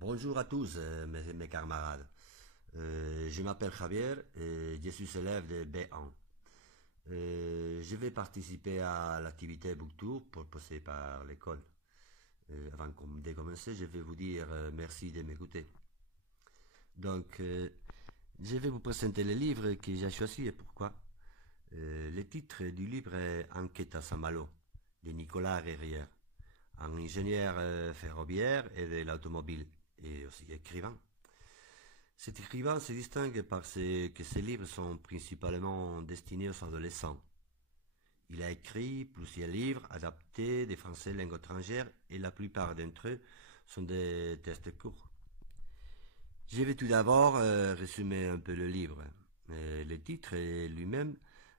Bonjour à tous, mes camarades. Je m'appelle Javier et je suis élève de B1. Je vais participer à l'activité Book Tour proposée par l'école. Avant de commencer, je vais vous dire merci de m'écouter. Donc, je vais vous présenter le livre que j'ai choisi et pourquoi. Le titre du livre est Enquête à Saint-Malo, de Nicolas Guerrière, un ingénieur ferroviaire et de l'automobile, et aussi écrivain. Cet écrivain se distingue parce que ses livres sont principalement destinés aux adolescents. Il a écrit plusieurs livres adaptés des français langue étrangère et la plupart d'entre eux sont des tests courts. Je vais tout d'abord résumer un peu le livre. Le titre lui-même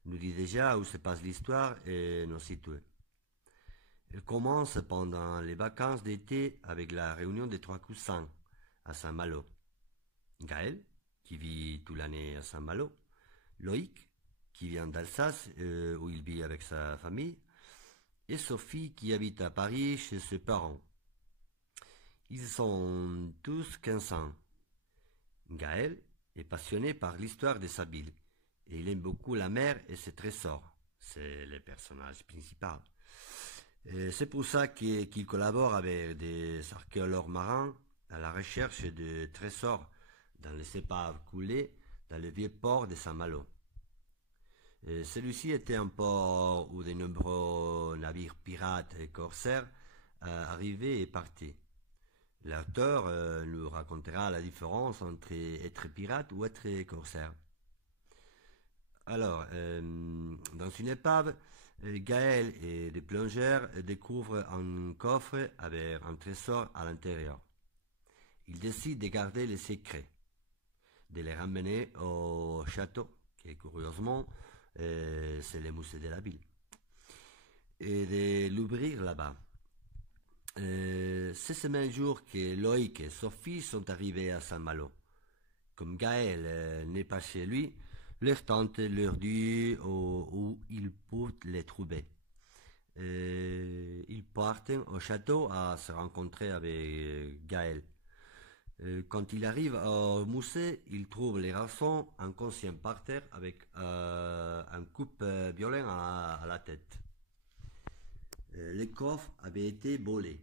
nous dit déjà où se passe l'histoire et nous situe. Elle commence pendant les vacances d'été avec la réunion des trois cousins à Saint-Malo. Gaël, qui vit toute l'année à Saint-Malo. Loïc, qui vient d'Alsace, où il vit avec sa famille. Et Sophie, qui habite à Paris chez ses parents. Ils sont tous 15 ans. Gaël est passionné par l'histoire de sa ville et il aime beaucoup la mer et ses trésors. C'est le personnage principal. C'est pour ça qu'il collabore avec des archéologues marins à la recherche de trésors dans les épaves coulées dans le vieux port de Saint-Malo. Celui-ci était un port où de nombreux navires pirates et corsaires arrivaient et partaient. L'auteur nous racontera la différence entre être pirate ou être corsaire. Alors, dans une épave, Gaël et des plongeurs découvrent un coffre avec un trésor à l'intérieur. Ils décident de garder le secret, de les ramener au château, qui curieusement, c'est le musée de la ville, et de l'ouvrir là-bas. C'est ce même jour que Loïc et Sophie sont arrivés à Saint-Malo. Comme Gaël n'est pas chez lui, leur tante leur dit où ils peuvent les trouver. Ils partent au château à se rencontrer avec Gaël. Quand il arrive au musée, il trouve les garçons inconscients par terre avec un coup violent à la tête. Le coffre avait été volé.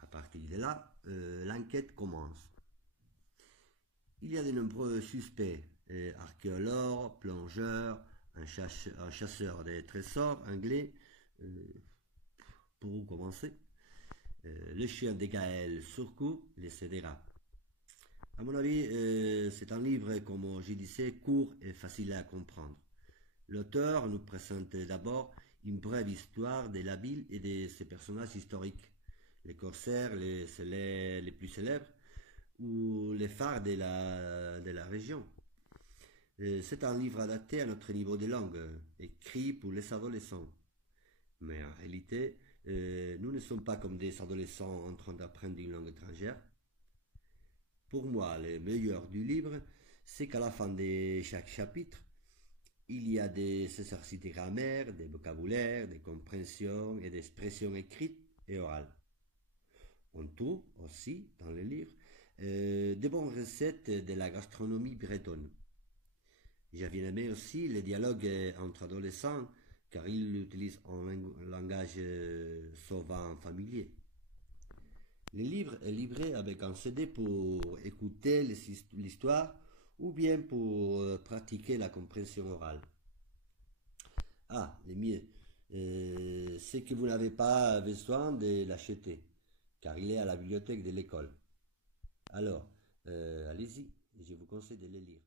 À partir de là, l'enquête commence. Il y a de nombreux suspects, archéologues, plongeurs, un chasseur de trésors anglais. Pour commencer, le chien de Gaël surcourt les aidera. À mon avis, c'est un livre, comme je disais, court et facile à comprendre. L'auteur nous présente d'abord une brève histoire de la ville et de ses personnages historiques, les corsaires, les plus célèbres, ou les phares de la région. C'est un livre adapté à notre niveau de langue, écrit pour les adolescents. Mais en réalité, nous ne sommes pas comme des adolescents en train d'apprendre une langue étrangère. Pour moi, le meilleur du livre, c'est qu'à la fin de chaque chapitre, il y a des exercices de grammaire, des vocabulaires, des compréhensions et d'expressions écrites et orales. On trouve aussi dans le livre de bonnes recettes de la gastronomie bretonne. J'ai bien aimé aussi les dialogues entre adolescents car ils utilisent un langage souvent familier. Le livre est livré avec un CD pour écouter l'histoire ou bien pour pratiquer la compréhension orale. Ah, le mieux, c'est que vous n'avez pas besoin de l'acheter, car il est à la bibliothèque de l'école. Alors, allez-y, je vous conseille de le lire.